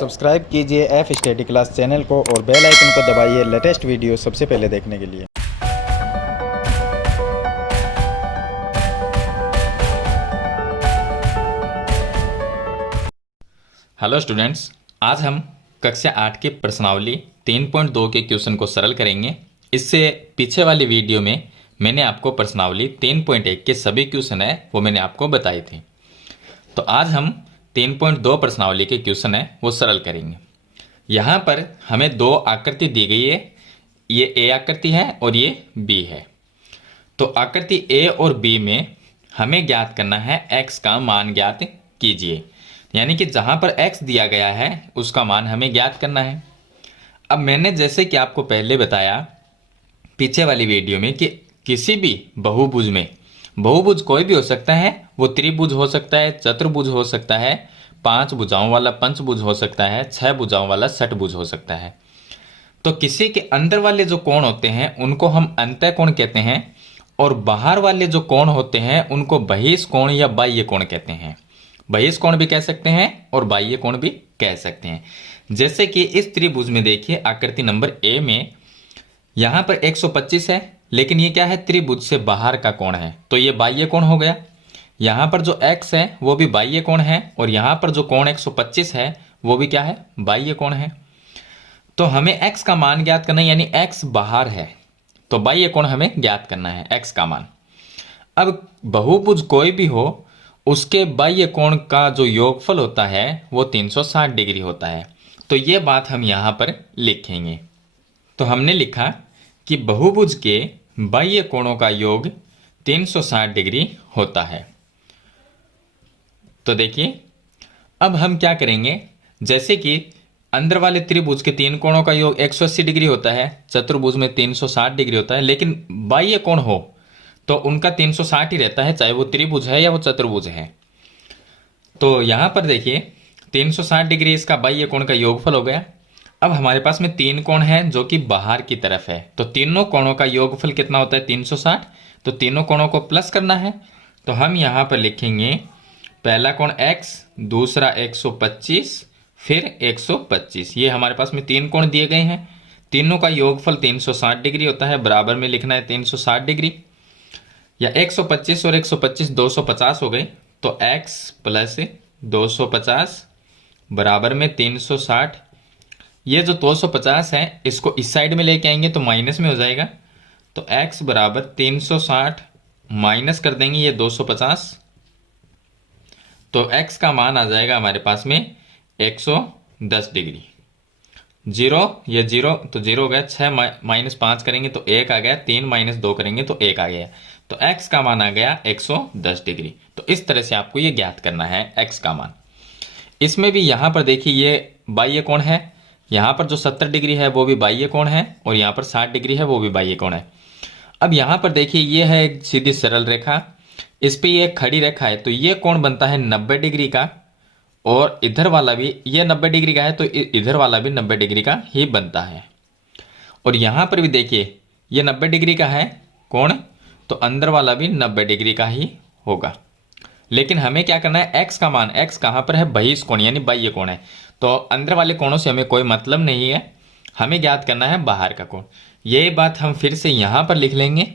Subscribe कीजिए F study class channel को और बेल आइकन को दबाइए लेटेस्ट वीडियो सबसे पहले देखने के लिए। हेलो स्टूडेंट्स, आज हम कक्षा 8 के प्रश्नावली 3.2 के क्वेश्चन को सरल करेंगे। इससे पीछे वाली वीडियो में मैंने आपको प्रश्नावली 3.1 के सभी क्वेश्चन है वो मैंने आपको बताए थे। तो आज हम 3.2 प्रश्नावली के क्वेश्चन है वो सरल करेंगे। यहाँ पर हमें दो आकृति दी गई है, ये ए आकृति है और ये बी है। तो आकृति ए और बी में हमें ज्ञात करना है x का मान ज्ञात कीजिए, यानी कि जहां पर x दिया गया है उसका मान हमें ज्ञात करना है। अब मैंने जैसे कि आपको पहले बताया पीछे वाली वीडियो में कि किसी भी बहुभुज में, बहुभुज कोई भी हो सकता है, वो त्रिभुज हो सकता है, चतुर्भुज हो सकता है, 5 भुजाओं वाला पंचभुज हो सकता है, 6 भुजाओं वाला षटभुज हो सकता है। तो किसी के अंदर वाले जो कोण होते हैं उनको हम अंतः कोण कहते हैं और बाहर वाले जो कोण होते हैं उनको बहिष कोण या बाह्य कोण कहते हैं। बहिष कोण भी कह सकते हैं और बाह्य कोण भी कह सकते हैं। जैसे कि इस त्रिभुज में देखिए आकृति नंबर ए में यहां पर 125 है, लेकिन ये क्या है, त्रिभुज से बाहर का कोण है, तो ये बाह्य कोण हो गया। यहां पर जो x है वो भी बाह्य कोण है और यहां पर जो कोण 125 है वो भी क्या है, बाह्य कोण है। तो हमें x का मान ज्ञात करना है, यानी x बाहर है तो बाह्य कोण हमें ज्ञात करना है x का मान। अब बहुभुज कोई भी हो उसके बाह्य कोण का जो योगफल होता है वो 360 डिग्री होता है। तो ये बात हम यहाँ पर लिखेंगे। तो हमने लिखा कि बहुभुज के बाह्य कोणों का योग 360 डिग्री होता है। तो देखिए अब हम क्या करेंगे, जैसे कि अंदर वाले त्रिभुज के 3 कोणों का योग 180 डिग्री होता है, चतुर्भुज में 360 डिग्री होता है, लेकिन बाह्य कोण हो तो उनका 360 ही रहता है, चाहे वो त्रिभुज है या वो चतुर्भुज है। तो यहां पर देखिए 360 डिग्री इसका बाह्य कोण का योगफल हो गया। अब हमारे पास में 3 कोण है जो कि बाहर की तरफ है, तो तीनों कोणों का योगफल कितना होता है, 360। तो तीनों कोणों को प्लस करना है, तो हम यहां पर लिखेंगे पहला कोण x, दूसरा 125, फिर 125। ये हमारे पास में 3 कोण दिए गए हैं, तीनों का योगफल 360 डिग्री होता है, बराबर में लिखना है 360 डिग्री। या 125 और 125 250 हो गए, तो x प्लस 250 बराबर में 360। ये जो 250 है इसको इस साइड में लेके आएंगे तो माइनस में हो जाएगा, तो x बराबर 360 माइनस कर देंगे ये 250, तो x का मान आ जाएगा हमारे पास में 110 डिग्री। जीरो, ये जीरो तो जीरो हो गया, 6 माइनस 5 करेंगे तो 1 आ गया, 3 माइनस 2 करेंगे तो 1 आ गया, तो x का मान आ गया 110 डिग्री। तो इस तरह से आपको ये ज्ञात करना है x का मान। इसमें भी यहाँ पर देखिए ये बाह्य कोण है, यहाँ पर जो 70 डिग्री है वो भी बाह्य कोण है और यहाँ पर 60 डिग्री है वो भी बाह्य कोण है। अब यहाँ पर देखिए ये है एक सीधी सरल रेखा, इस पर ये खड़ी रेखा है, तो ये कोण बनता है 90 डिग्री का और इधर वाला भी ये 90 डिग्री का है, तो इधर वाला भी 90 डिग्री का ही बनता है। और यहाँ पर भी देखिए ये 90 डिग्री का है कोण, तो अंदर वाला भी 90 डिग्री का ही होगा। लेकिन हमें क्या करना है, x का मान, x कहाँ पर है, बहिष कोण यानी बाह्य कोण है, तो अंदर वाले कोणों से हमें कोई मतलब नहीं है, हमें ज्ञात करना है बाहर का कोण। ये बात हम फिर से यहाँ पर लिख लेंगे।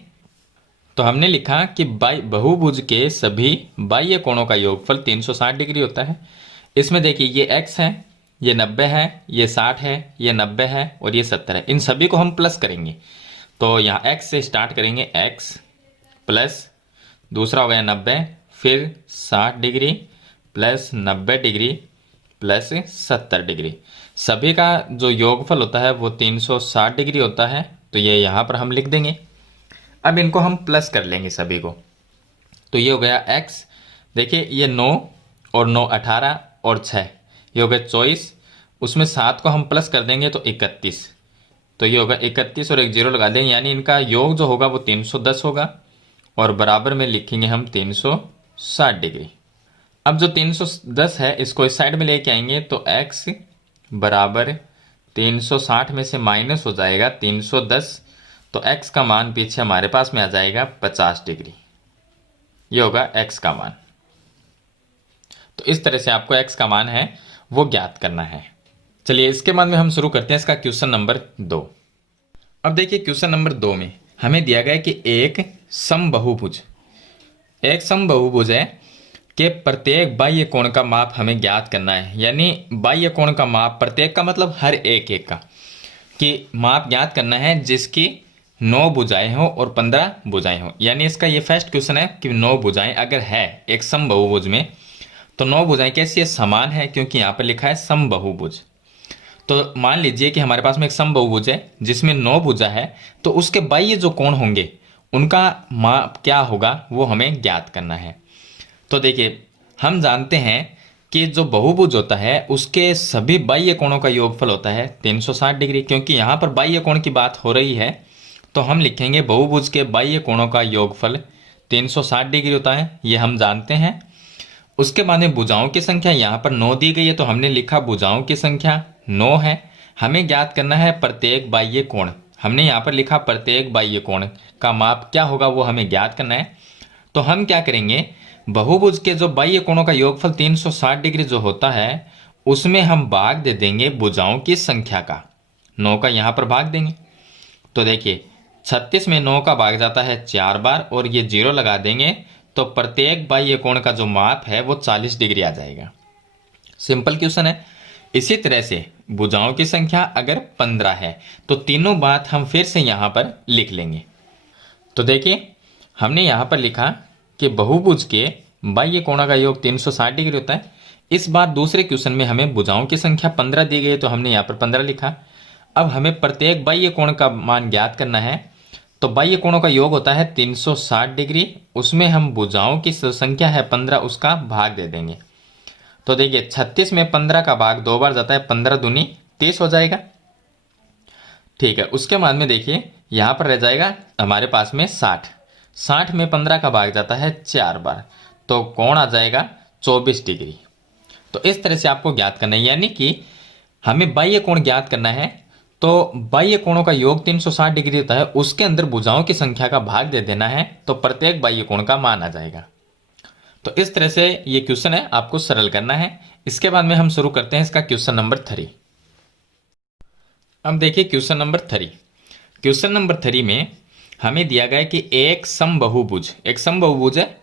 तो हमने लिखा कि बहुभुज के सभी बाह्य कोणों का योगफल 360 डिग्री होता है। इसमें देखिए ये x है, ये 90 है, ये 60 है, ये 90 है और ये 70 है, इन सभी को हम प्लस करेंगे। तो यहाँ x से स्टार्ट करेंगे, x प्लस दूसरा हो गया 90, फिर 60 degree plus 90 degree plus 70 degree, सभी का जो योगफल होता है वो 360 डिग्री होता है, तो ये यहाँ पर हम लिख देंगे। अब इनको हम प्लस कर लेंगे सभी को, तो ये हो गया x, देखिए ये 9 और 9 18 और 6, ये हो गया 24, उसमें 7 को हम प्लस कर देंगे तो 31, तो ये होगा 31 और एक जीरो लगा देंगे, यानी इनका योग जो होगा वो 310 होगा और बराबर में लिखेंगे हम 360 डिग्री। अब जो 310 है इसको इस साइड में लेके आएंगे तो x बराबर 360 में से माइनस हो जाएगा 310, तो x का मान पीछे हमारे पास में आ जाएगा 50 डिग्री, ये होगा x का मान। तो इस तरह से आपको x का मान है वो ज्ञात करना है। चलिए इसके बाद में हम शुरू करते हैं इसका क्वेश्चन नंबर 2। अब देखिए क्वेश्चन नंबर 2 में हमें दिया गया है कि एक समबाहुभुज है कि प्रत्येक बाह्य कोण का माप हमें ज्ञात करना है। यानी बाह्य कोण का माप, प्रत्येक का मतलब हर एक एक का, कि माप ज्ञात करना है जिसकी 9 भुजाएं हो और 15 भुजाएं हो। यानी इसका ये फर्स्ट क्वेश्चन है कि 9 भुजाएं अगर है एक समबाहुभुज में, तो 9 भुजाएं कैसी है? समान है, क्योंकि यहाँ पर लिखा है समबाहुभुज। तो मान लीजिए कि हमारे पास में एक समबाहुभुज है जिसमें 9 भुजा है, तो उसके बाह्य जो कोण होंगे उनका माप क्या होगा वो हमें ज्ञात करना है। तो देखिए हम जानते हैं कि जो बहुभुज होता है उसके सभी बाह्य कोणों का योगफल होता है 360 डिग्री। क्योंकि यहाँ पर बाह्य कोण की बात हो रही है तो हम लिखेंगे बहुभुज के बाह्य कोणों का योगफल 360 डिग्री होता है, ये हम जानते हैं। उसके बाद में भुजाओं की संख्या यहाँ पर 9 दी गई है, तो हमने लिखा भुजाओं की संख्या 9 है। हमें ज्ञात करना है प्रत्येक बाह्य कोण। हमने यहाँ पर लिखा प्रत्येक बाह्य कोण का माप क्या होगा वो हमें ज्ञात करना है। तो हम क्या करेंगे, बहुभुज के जो बाह्य कोणों का योगफल 360 डिग्री जो होता है उसमें हम भाग दे देंगे भुजाओं की संख्या का। 9 का यहाँ पर भाग देंगे, तो देखिए 36 में 9 का भाग जाता है 4 बार और ये 0 लगा देंगे, तो प्रत्येक बाह्य कोण का जो माप है वो 40 डिग्री आ जाएगा। सिंपल क्वेश्चन है। इसी तरह से भुजाओं की संख्या अगर 15 है तो तीनों बात हम फिर से यहाँ पर लिख लेंगे। तो देखिए हमने यहाँ पर लिखा कि बहुभुज के बाह्य कोणों का योग 360 डिग्री होता है। इस बार दूसरे क्वेश्चन में हमें भुजाओं की संख्या 15 दी गई है, तो हमने यहाँ पर 15 लिखा। अब हमें प्रत्येक बाह्य कोण का मान ज्ञात करना है। तो बाह्य कोणों का योग होता है 360 डिग्री, उसमें हम भुजाओं की संख्या है 15 उसका भाग दे देंगे। तो देखिए 36 में 15 का भाग 2 बार जाता है, 15 दूनी 30 हो जाएगा। ठीक है, उसके बाद में देखिए यहाँ पर रह जाएगा हमारे पास में 60 में 15 का भाग जाता है 4 बार, तो कोण आ जाएगा 24 डिग्री। तो इस तरह से आपको ज्ञात करना है। यानी कि हमें बाह्य कोण ज्ञात करना है, तो बाह्य कोणों का योग 360 डिग्री होता है, उसके अंदर भुजाओं की संख्या का भाग दे देना है, तो प्रत्येक बाह्य कोण का मान आ जाएगा। तो इस तरह से ये क्वेश्चन है, आपको सरल करना है। इसके बाद में हम शुरू करते हैं इसका क्वेश्चन नंबर 3। अब देखिए क्वेश्चन नंबर 3। क्वेश्चन नंबर 3 में हमें दिया गया है कि एक समबाहुभुज है।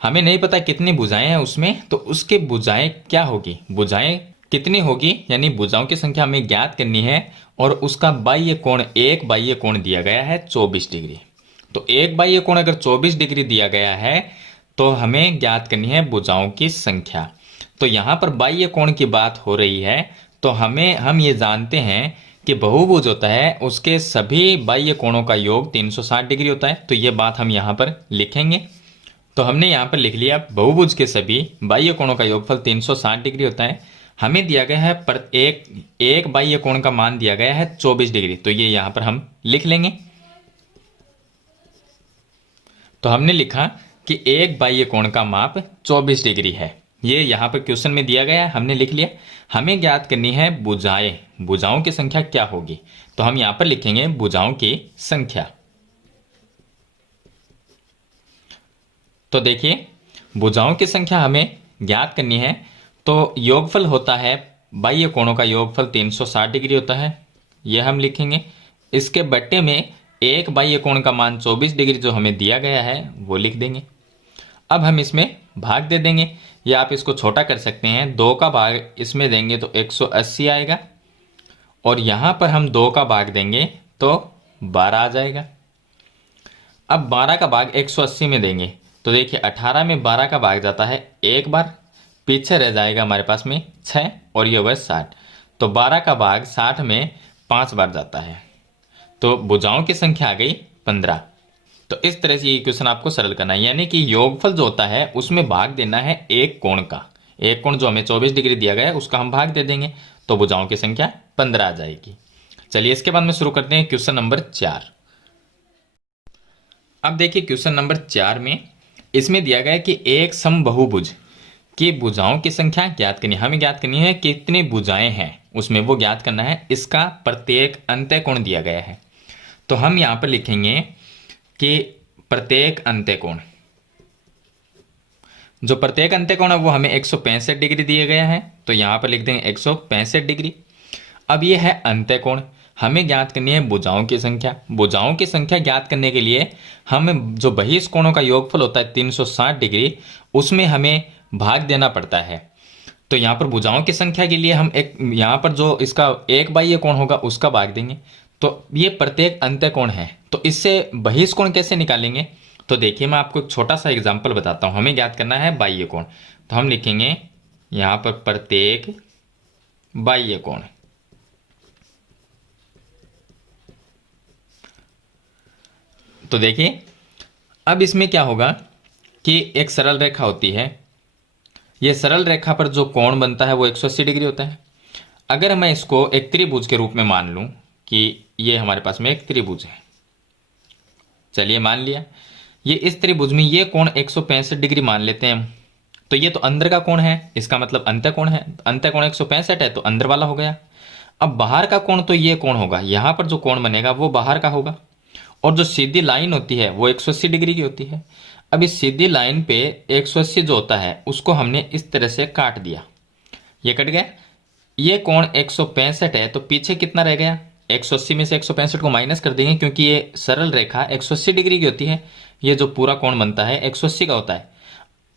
हमें नहीं पता कितनी भुजाएं हैं उसमें, तो उसके भुजाएं क्या होगी, भुजाएं कितनी होगी, यानी भुजाओं की संख्या हमें ज्ञात करनी है। और उसका बाह्य कोण, एक बाह्य कोण दिया गया है 24 डिग्री। तो एक बाह्य कोण अगर 24 डिग्री दिया गया है तो हमें ज्ञात करनी है भुजाओं की संख्या। तो यहाँ पर बाह्य कोण की बात हो रही है, तो हम ये जानते हैं कि बहुभुज होता है उसके सभी बाह्य कोणों का योग 360 डिग्री होता है। तो ये बात हम यहाँ पर लिखेंगे। तो हमने यहाँ पर लिख लिया बहुभुज के सभी बाह्य कोणों का योगफल 360 डिग्री होता है। हमें दिया गया है पर एक बाह्य कोण का मान दिया गया है 24 डिग्री, तो ये यहाँ पर हम लिख लेंगे। तो हमने लिखा कि एक बाह्य कोण का माप 24 डिग्री है, ये यहाँ पर क्वेश्चन में दिया गया है, हमने लिख लिया। हमें ज्ञात करनी है भुजाओं की संख्या क्या होगी, तो हम यहाँ पर लिखेंगे भुजाओं की संख्या। तो देखिए भुजाओं की संख्या हमें ज्ञात करनी है, तो योगफल होता है बाह्य कोणों का योगफल 360 डिग्री होता है, यह हम लिखेंगे। इसके बट्टे में एक बाह्य कोण का मान 24 डिग्री जो हमें दिया गया है वो लिख देंगे। अब हम इसमें भाग दे देंगे, या आप इसको छोटा कर सकते हैं, 2 का भाग इसमें देंगे तो 180 आएगा, और यहाँ पर हम 2 का भाग देंगे तो 12 आ जाएगा। अब 12 का भाग 180 में देंगे तो देखिए 18 में 12 का भाग जाता है 1 बार, पीछे रह जाएगा हमारे पास में 6 और ये हुआ 60। तो 12 का भाग 60 में 5 बार जाता है, तो भुजाओं की संख्या आ गई 15। तो इस तरह से ये क्वेश्चन आपको सरल करना है। यानी कि योगफल जो होता है उसमें भाग देना है एक कोण का। एक कोण जो हमें 24 डिग्री दिया गया है उसका हम भाग दे देंगे, तो भुजाओं की संख्या 15 आ जाएगी। चलिए इसके बाद में शुरू करते हैं क्वेश्चन नंबर 4। अब देखिए क्वेश्चन नंबर 4 में इसमें दिया गया है कि एक समबाहुभुज की भुजाओं की संख्या ज्ञात करनी है। हमें ज्ञात करनी है कितनी भुजाएं हैं उसमें, वो ज्ञात करना है। इसका प्रत्येक अंत्यकोण दिया गया है, तो हम यहाँ पर लिखेंगे कि प्रत्येक अंत्यकोण, जो प्रत्येक अंत्यकोण है वो हमें 165 डिग्री दिया गया है, तो यहाँ पर लिख देंगे 165 डिग्री। अब ये है अंत्यकोण, हमें ज्ञात करनी है भुजाओं की संख्या। भुजाओं की संख्या ज्ञात करने के लिए हमें जो बहिष्कोणों का योगफल होता है 360 डिग्री, उसमें हमें भाग देना पड़ता है। तो यहाँ पर भुजाओं की संख्या के लिए हम एक यहाँ पर जो इसका एक बाह्य कोण होगा उसका भाग देंगे। तो ये प्रत्येक अंत्यकोण है, तो इससे बहिष्कोण कैसे निकालेंगे? तो देखिए मैं आपको एक छोटा सा एग्जाम्पल बताता हूँ। हमें ज्ञात करना है बाह्य कोण, तो हम लिखेंगे यहाँ पर प्रत्येक बाह्य कोण। तो देखिए अब इसमें क्या होगा कि एक सरल रेखा होती है, यह सरल रेखा पर जो कोण बनता है वो 180 डिग्री होता है। अगर मैं इसको एक त्रिभुज के रूप में मान लूं कि ये हमारे पास में एक त्रिभुज है, चलिए मान लिया, ये इस त्रिभुज में ये कोण 165 डिग्री मान लेते हैं हम। तो ये तो अंदर का कोण है, इसका मतलब अंत्यकोण है, अंत्यकोण 165 है तो अंदर वाला हो गया। अब बाहर का कोण तो ये कोण होगा, यहां पर जो कोण बनेगा वो बाहर का होगा, और जो सीधी लाइन होती है वो 180 डिग्री की होती है। अब इस सीधी लाइन पे 180 जो होता है उसको हमने इस तरह से काट दिया, ये कट गया। ये कोण 165 है तो पीछे कितना रह गया? 180 में से 165 को माइनस कर देंगे, क्योंकि ये सरल रेखा 180 डिग्री की होती है। ये जो पूरा कोण बनता है 180 का होता है।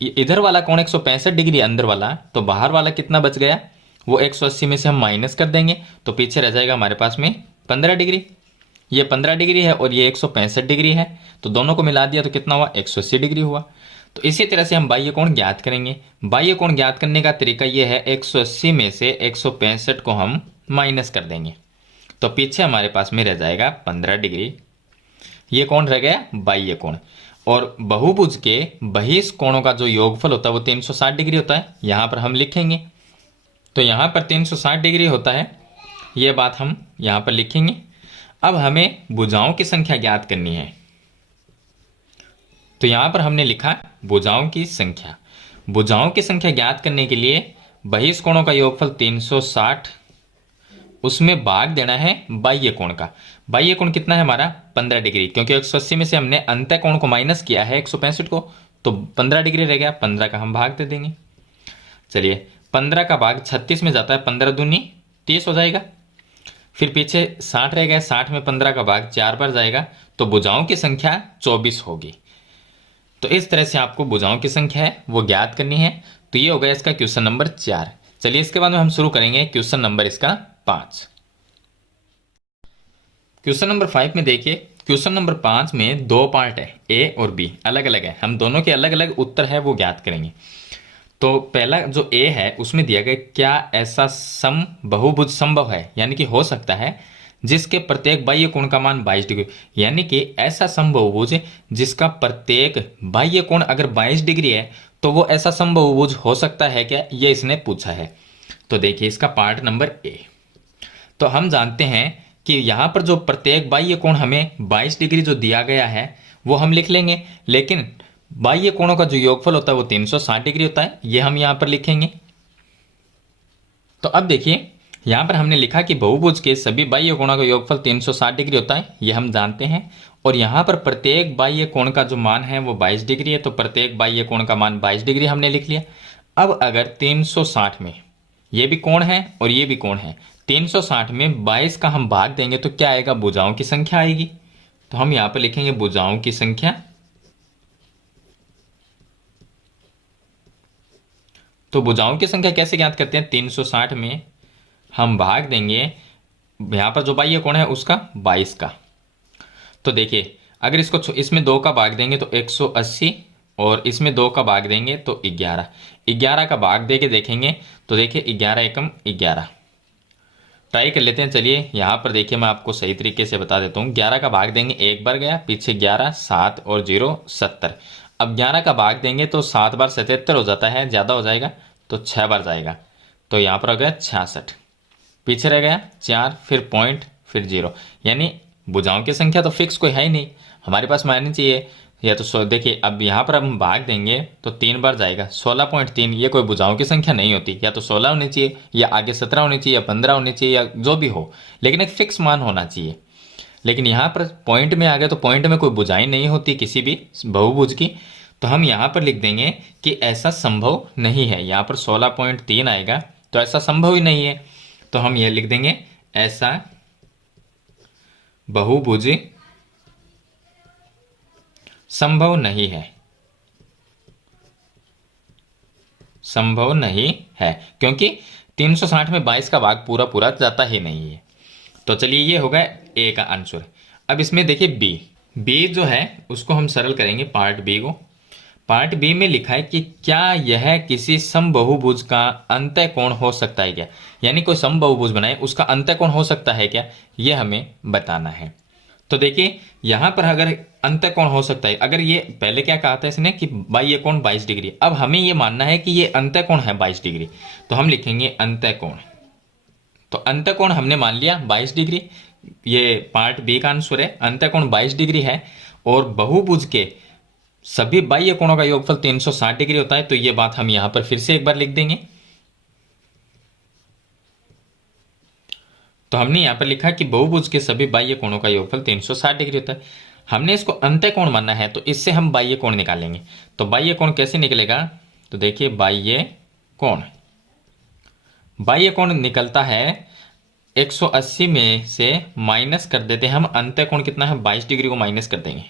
इधर वाला कोण 165 डिग्री अंदर वाला, तो बाहर वाला कितना बच गया? वो 180 में से हम माइनस कर देंगे तो पीछे रह जाएगा हमारे पास में 15 डिग्री। ये 15 डिग्री है और ये 165 डिग्री है, तो दोनों को मिला दिया तो कितना हुआ? 180 डिग्री हुआ। तो इसी तरह से हम बाह्य कोण ज्ञात करेंगे। बाह्य कोण ज्ञात करने का तरीका ये है, 180 में से 165 को हम माइनस कर देंगे तो पीछे हमारे पास में रह जाएगा 15 डिग्री। ये कोण रह गया बाह्य कोण। और बहुभुज के बहिष्कोणों का जो योगफल होता है वो 360 डिग्री होता है, यहां पर हम लिखेंगे। तो यहां पर 360 डिग्री होता है, ये बात हम यहां पर लिखेंगे। अब हमें भुजाओं की संख्या ज्ञात करनी है, तो यहां पर हमने लिखा भुजाओं की संख्या। भुजाओं की संख्या ज्ञात करने के लिए बहिष्कोणों का योगफल 360, उसमें भाग देना है बाह्य कोण का। बाह्य कोण कितना है हमारा? 15 डिग्री, क्योंकि 180 में से हमने अंत्य कोण को माइनस किया है 165 को, तो 15 डिग्री रह गया। 15 का हम भाग दे देंगे। चलिए 15 का भाग 36 में जाता है, 15 दूनी 30 हो जाएगा। फिर पीछे 60 रह गया, 60 में 15 का भाग 4 बार जाएगा, तो भुजाओं की संख्या 24 होगी। तो इस तरह से आपको भुजाओं की संख्या है वो ज्ञात करनी है। तो ये हो गया इसका क्वेश्चन नंबर 4। चलिए इसके बाद में हम शुरू करेंगे क्वेश्चन नंबर इसका 5। क्वेश्चन नंबर 5 में देखिए, क्वेश्चन नंबर 5 में 2 पार्ट है, ए और बी अलग अलग है। हम दोनों के अलग अलग उत्तर है वो ज्ञात करेंगे। तो पहला जो ए है उसमें दिया गया, क्या ऐसा सम बहुभुज संभव है, यानी कि हो सकता है जिसके प्रत्येक बाह्य कोण का मान 22 डिग्री, यानी कि ऐसा समबहुभुज जिसका प्रत्येक बाह्य कोण अगर 22 डिग्री है तो वो ऐसा समबहुभुज हो सकता है क्या, ये इसने पूछा है। तो देखिए इसका पार्ट नंबर ए। तो हम जानते हैं कि यहां पर जो प्रत्येक बाह्य कोण हमें 22 डिग्री जो दिया गया है वो हम लिख लेंगे, लेकिन बाह्य कोणों का जो योगफल होता है वो 360 डिग्री होता है, ये हम यहां पर लिखेंगे। तो अब देखिए यहां पर हमने लिखा कि बहुभुज के सभी बाह्य कोणों का योगफल 360 डिग्री होता है, ये हम जानते हैं। और यहां पर प्रत्येक बाह्य कोण का जो मान है वो 22 डिग्री है, तो प्रत्येक बाह्य कोण का मान 22 डिग्री हमने लिख लिया। अब अगर 360 में ये भी कोण है और ये भी कोण है, 360 में 22 का हम भाग देंगे तो क्या आएगा? भुजाओं की संख्या आएगी। तो हम यहां पर लिखेंगे भुजाओं की संख्या। तो भुजाओं की संख्या कैसे ज्ञात करते हैं? 360 में हम भाग देंगे यहां पर जो बाह्य कोण है उसका 22 का। तो देखिए अगर इसको इसमें 2 का भाग देंगे तो 180, और इसमें 2 का भाग देंगे तो 11। 11 का भाग दे के देखेंगे तो देखिए 11 एकम 11। ट्राई कर लेते हैं। चलिए यहां पर देखिए मैं आपको सही तरीके से बता देता हूं। 11 का भाग देंगे, एक बार गया, पीछे 11, 7 और 0 70। अब 11 का भाग देंगे तो 7 बार 77 हो जाता है, ज़्यादा हो जाएगा तो 6 बार जाएगा, तो यहाँ पर हो गया 66। पीछे रह गया 4, फिर पॉइंट, फिर 0। यानी भुजाओं की संख्या तो फिक्स कोई है ही नहीं, हमारे पास में आनी चाहिए। या तो देखिए अब यहाँ पर हम भाग देंगे तो 3 बार जाएगा, 16.3। ये कोई भुजाओं की संख्या नहीं होती, या तो 16 होनी चाहिए, या आगे 17 होनी चाहिए, या 15 होनी चाहिए, या जो भी हो, लेकिन एक फिक्स मान होना चाहिए। लेकिन यहाँ पर पॉइंट में आ गया तो पॉइंट में कोई भुजाएं नहीं होती किसी भी बहुभुज की, तो हम यहाँ पर लिख देंगे कि ऐसा संभव नहीं है। यहाँ पर 16.3 आएगा तो ऐसा संभव ही नहीं है, तो हम ये लिख देंगे ऐसा बहुभुज संभव नहीं है, संभव नहीं है, क्योंकि 360 में 22 का भाग पूरा पूरा जाता ही नहीं है। तो चलिए ये होगा ए का आंसर। अब इसमें देखिए बी जो है उसको हम सरल करेंगे, पार्ट बी को। पार्ट बी में लिखा है कि क्या यह किसी समबहुभुज का अंतःकोण हो सकता है क्या, यानी कोई समबहुभुज बनाए उसका अंतःकोण हो सकता है क्या, यह हमें बताना है। तो देखिए यहां पर अगर अंतःकोण हो सकता है, अगर ये पहले क्या कहा था इसने कि बाह्य कोण 22 डिग्री, अब हमें ये मानना है कि ये अंतःकोण है 22 डिग्री, तो हम लिखेंगे अंतःकोण। तो अंतःकोण हमने मान लिया 22 डिग्री, ये पार्ट बी का आंसर है, अंतःकोण 22 डिग्री है और बहुभुज के सभी बाह्य कोणों का योगफल 360 डिग्री होता है। तो ये बात हम यहां पर फिर से एक बार लिख देंगे। तो हमने यहां पर लिखा कि बहुभुज के सभी बाह्य कोणों का योगफल 360 डिग्री होता है। हमने इसको अंतःकोण मानना है, तो इससे हम बाह्य कोण निकालेंगे। तो बाह्य कोण कैसे निकलेगा, तो देखिए बाह्य कोण निकलता है 180 में से माइनस कर देते हैं हम, अंतःकोण कितना है 22 डिग्री को माइनस कर देंगे,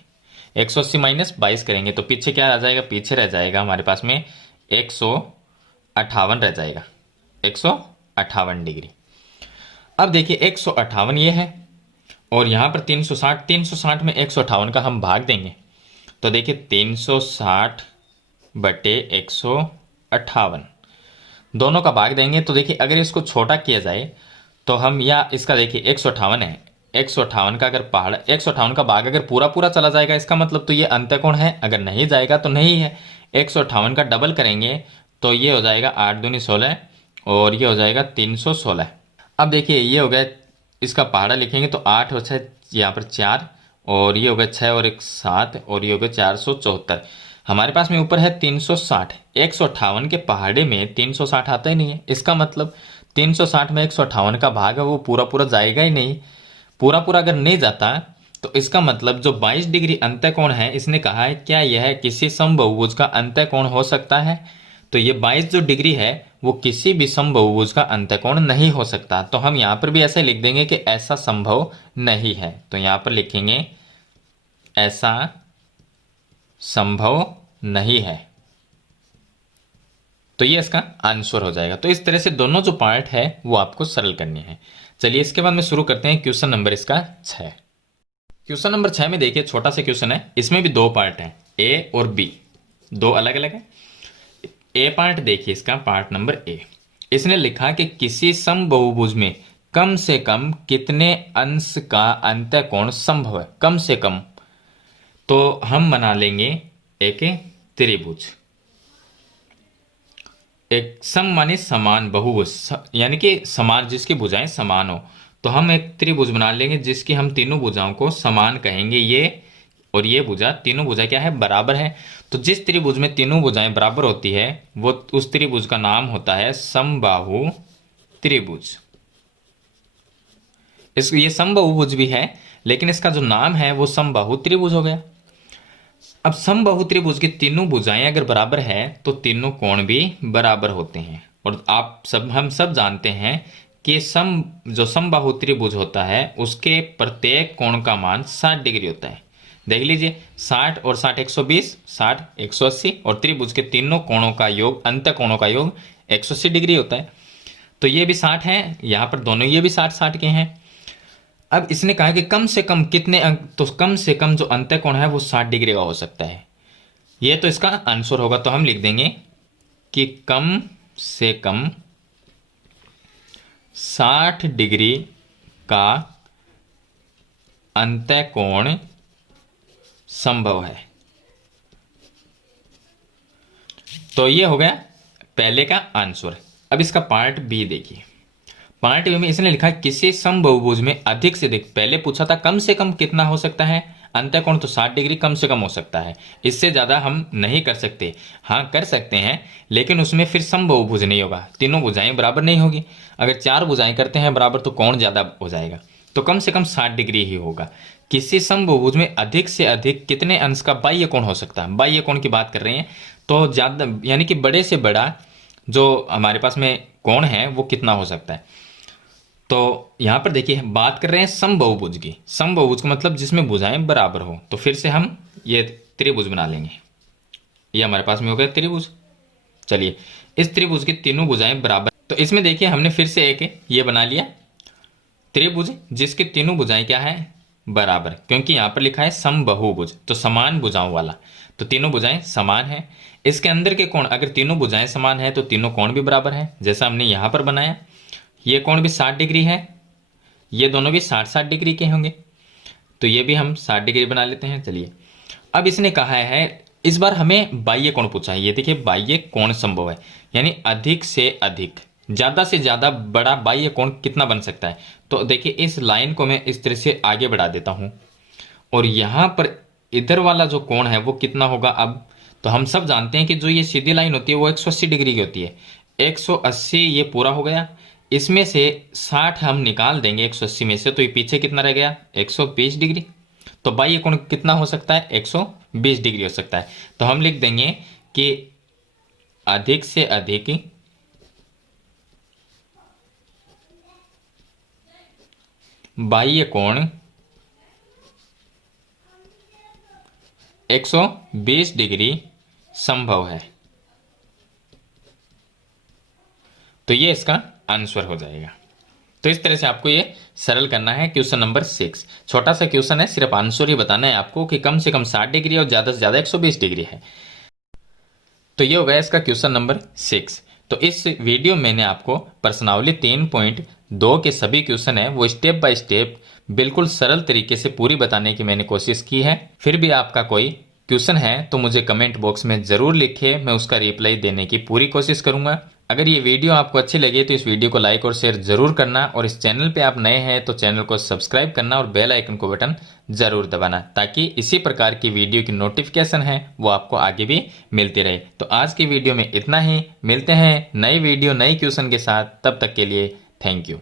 180 माइनस 22 करेंगे तो पीछे क्या रह जाएगा, पीछे रह जाएगा हमारे पास में 158 रह जाएगा, 158 डिग्री। अब देखिए 158 ये है और यहां पर 360 में 158 का हम भाग देंगे, तो देखिए 360 बटे 158 दोनों का भाग देंगे। तो देखिए अगर इसको छोटा किया जाए तो हम, या इसका देखिए 158 है, 158 का अगर पहाड़ 158 का भाग अगर पूरा पूरा चला जाएगा इसका मतलब तो ये अंतःकोण है, अगर नहीं जाएगा तो नहीं है। 158 का डबल करेंगे तो ये हो जाएगा 8 दूनी 16 और ये हो जाएगा 316। अब देखिए ये हो गया, इसका पहाड़ा लिखेंगे तो 8 और 6 यहाँ पर 4 और ये हो गया 6 और 1 7 और ये हो गया 474। हमारे पास में ऊपर है 360, 158 के पहाड़े में 360 आता ही नहीं है, इसका मतलब 360 में 158 का भाग है वो पूरा पूरा जाएगा ही नहीं। पूरा पूरा अगर नहीं जाता तो इसका मतलब जो 22 डिग्री अंतःकोण है, इसने कहा है क्या यह किसी समबहुभुज का अंतःकोण हो सकता है, तो ये 22 जो डिग्री है वो किसी भी समबहुभुज का अंतःकोण नहीं हो सकता। तो हम यहाँ पर भी ऐसे लिख देंगे कि ऐसा संभव नहीं है, तो यहाँ पर लिखेंगे ऐसा संभव नहीं है, तो ये इसका आंसर हो जाएगा। तो इस तरह से दोनों जो पार्ट है वो आपको सरल करने हैं। चलिए इसके बाद में शुरू करते हैं क्वेश्चन नंबर इसका 6। क्वेश्चन नंबर 6 में देखिए छोटा सा क्वेश्चन है, इसमें भी दो पार्ट हैं, ए और बी, दो अलग अलग है। ए पार्ट देखिए इसका, पार्ट नंबर ए, इसने लिखा कि किसी समबहुभुज में कम से कम कितने अंश का अंतःकोण संभव है, कम से कम। तो हम बना लेंगे एक त्रिभुज, एक सम माने समान बहुभुज, यानी कि समान जिसकी भुजाएं समान हो, तो हम एक त्रिभुज बना लेंगे जिसकी हम तीनों भुजाओं को समान कहेंगे। ये और ये भुजा, तीनों भुजा क्या है, बराबर है। तो जिस त्रिभुज में तीनों भुजाएं बराबर होती है वो उस त्रिभुज का नाम होता है समबाहु त्रिभुज। ये समबाहुभुज भी है लेकिन इसका जो नाम है वो समबाहु त्रिभुज हो गया। अब समबाहु त्रिभुज की तीनों भुजाएं अगर बराबर है तो तीनों कोण भी बराबर होते हैं। और हम सब जानते हैं कि जो समबाहु त्रिभुज होता है उसके प्रत्येक कोण का मान 60 डिग्री होता है। देख लीजिए 60 और 60 120, 60 180 और त्रिभुज के तीनों कोणों का योग, अंत कोणों का योग 180 डिग्री होता है। तो ये भी 60 है, यहाँ पर दोनों ये भी 60 के हैं। अब इसने कहा कि कम से कम कितने अंक, तो कम से कम जो अंतःकोण है वो 60 डिग्री का हो सकता है, ये तो इसका आंसर होगा। तो हम लिख देंगे कि कम से कम 60 डिग्री का अंतःकोण संभव है। तो ये हो गया पहले का आंसर। अब इसका पार्ट बी देखिए, पार्ट बी में इसने लिखा किसी समबहुभुज में अधिक से अधिक, पहले पूछा था कम से कम कितना हो सकता है अंतःकोण, तो 60 डिग्री कम से कम हो सकता है, इससे ज़्यादा हम नहीं कर सकते। हाँ कर सकते हैं लेकिन उसमें फिर समबहुभुज नहीं होगा, तीनों भुजाएं बराबर नहीं होगी। अगर 4 भुजाएं करते हैं बराबर तो कोण ज़्यादा हो जाएगा, तो कम से कम 60 डिग्री ही होगा। किसी समबहुभुज में अधिक से अधिक कितने अंश का बाह्य कोण हो सकता है, बाह्य कोण की बात कर रहे हैं, तो ज़्यादा यानी कि बड़े से बड़ा जो हमारे पास में कोण है वो कितना हो सकता है। तो यहाँ पर देखिए बात कर रहे हैं समबहुभुज की। समबहुभुज का मतलब जिसमें भुजाएं बराबर हो। तो फिर से हम ये त्रिभुज बना लेंगे। ये हमारे पास में हो गया त्रिभुज। चलिए, इस त्रिभुज की तीनों भुजाएं बराबर, तो इसमें देखिए हमने फिर से एक ये बना लिया त्रिभुज जिसकी तीनों भुजाएं क्या है, बराबर, क्योंकि यहां पर लिखा है समबहुभुज, तो समान भुजाओं वाला, तो तीनों भुजाएं समान है। इसके अंदर के कोण, अगर तीनों भुजाएं समान है तो तीनों कोण भी बराबर है, जैसा हमने यहां पर बनाया। ये कोण भी 60 डिग्री है, ये दोनों भी 60-60 डिग्री के होंगे, तो ये भी हम 60 डिग्री बना लेते हैं। चलिए, अब इसने कहा है इस बार हमें बाह्य कोण पूछा है। ये देखिए बाह्य कोण संभव है, यानी अधिक से अधिक, ज्यादा से ज्यादा बड़ा बाह्य कोण कितना बन सकता है। तो देखिए इस लाइन को मैं इस तरह से आगे बढ़ा देता हूं, और यहां पर इधर वाला जो कोण है वो कितना होगा। अब तो हम सब जानते हैं कि जो ये सीधी लाइन होती है वो 180 डिग्री की होती है। 180 ये पूरा हो गया, इसमें से 60 हम निकाल देंगे 180 में से, तो ये पीछे कितना रह गया, 120 डिग्री। तो बाह्य कोण कितना हो सकता है, 120 डिग्री हो सकता है। तो हम लिख देंगे कि अधिक से अधिक बाह्य कोण 120 डिग्री संभव है। तो ये इसका आंसर हो जाएगा। तो इस तरह से आपको ये सरल करना है क्वेश्चन नंबर 6। छोटा सा क्वेश्चन है, सिर्फ आंसर ही बताना है आपको कि कम से कम 60 डिग्री और ज्यादा से ज्यादा 120 डिग्री है। तो ये हो गया इसका क्वेश्चन नंबर 6। तो इस वीडियो में मैंने आपको प्रश्नावली 3.2 के सभी क्वेश्चन है वो स्टेप बाय स्टेप बिल्कुल सरल तरीके से पूरी बताने की मैंने कोशिश की है। फिर भी आपका कोई क्वेश्चन है तो मुझे कमेंट बॉक्स में जरूर लिखिए, मैं उसका रिप्लाई देने की पूरी कोशिश करूंगा। अगर ये वीडियो आपको अच्छी लगे तो इस वीडियो को लाइक और शेयर जरूर करना, और इस चैनल पे आप नए हैं तो चैनल को सब्सक्राइब करना और बेल आइकन को बटन जरूर दबाना, ताकि इसी प्रकार की वीडियो की नोटिफिकेशन है वो आपको आगे भी मिलती रहे। तो आज की वीडियो में इतना ही, मिलते हैं नई वीडियो नई क्वेश्चन के साथ, तब तक के लिए थैंक यू।